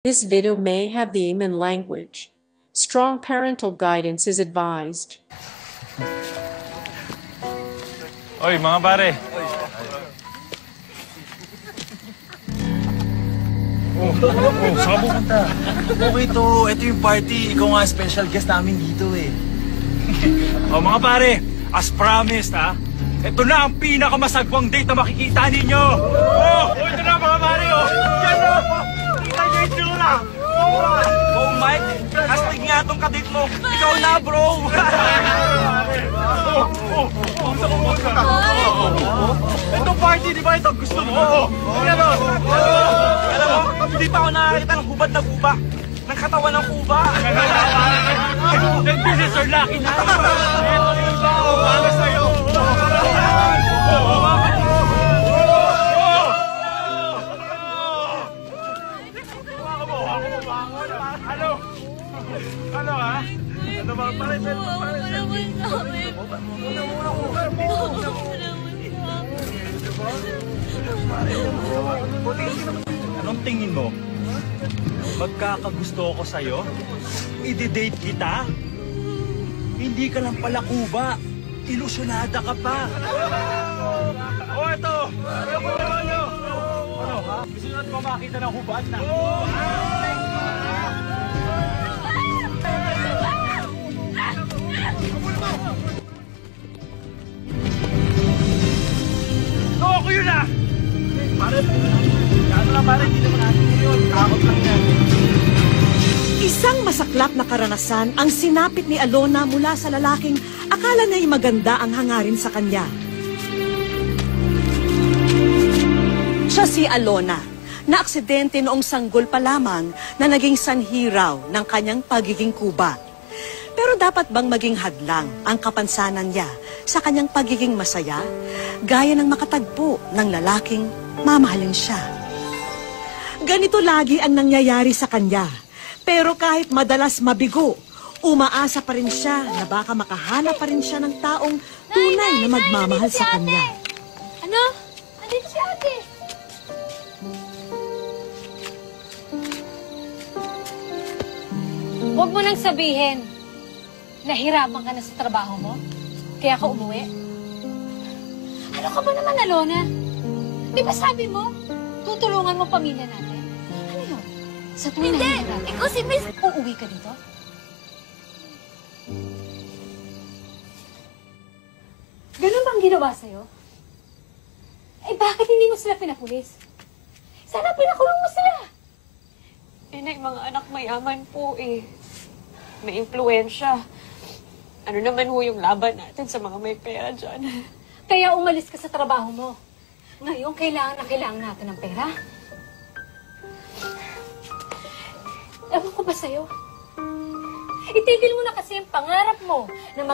This video may have theme and language. Strong parental guidance is advised. Oy, mga pare. Saan ka pupunta? Okay to, ito yung party. Ikaw nga special guest namin dito eh. Mga pare, as promised ito na ang pinakamasagwang date na makikita ninyo. Ito na mga pare, Yan na! Kita niyo yung tsura! Mike, astig nga itong kadate mo. Ikaw na, bro! Ito party, di ba? Ito gusto mo. Alam mo, hindi pa ako nakakita ng hubad na kuba. Ng katawan ng kuba. This is our lucky night. Ito yung bao para sa'yo. Ano ha? Ano ba? Anong tingin mo? Magkakagusto ako sa'yo? I-date kita? Hindi ka lang pala kuba. Ilusyonada ka pa. Ito! Ano po naman nyo? Ano ha? Gusto nyo natin makakita ng hubad na? Ako yun Pare, ano lang pare, hindi naman natin yun. Takot lang yan. Isang masaklap na karanasan ang sinapit ni Alona mula sa lalaking akala na'y maganda ang hangarin sa kanya. Siya si Alona, na aksidente noong sanggol pa lamang na naging sanhi raw ng kanyang pagiging kuba. Pero dapat bang maging hadlang ang kapansanan niya sa kanyang pagiging masaya, gaya ng makatagpo ng lalaking mamahalin siya? Ganito lagi ang nangyayari sa kanya. Pero kahit madalas mabigo, umaasa pa rin siya na baka makahanap pa rin siya ng taong tunay na magmamahal sa kanya. Ano? Andito si ate. Huwag mo nang sabihin. Nahirapan ka na sa trabaho mo? Kaya ka umuwi? Ano ka ba naman, Alona? Di ba sabi mo, tutulungan mo pamilya natin? Ano yun? Sa tuwing nahihirapan, ikaw si Miss... Uuwi ka dito? Ganun bang ginawa sa'yo? Eh, bakit hindi mo sila pinapulis? Sana pinakulong mo sila! Nay, mga anak mayaman po eh. May impluensya. Ano naman ho yung laban natin sa mga may pera dyan? Kaya umalis ka sa trabaho mo. Ngayon, kailangan na kailangan natin ng pera. Ewan ko ba sa'yo? Itigil mo na kasi ang pangarap mo na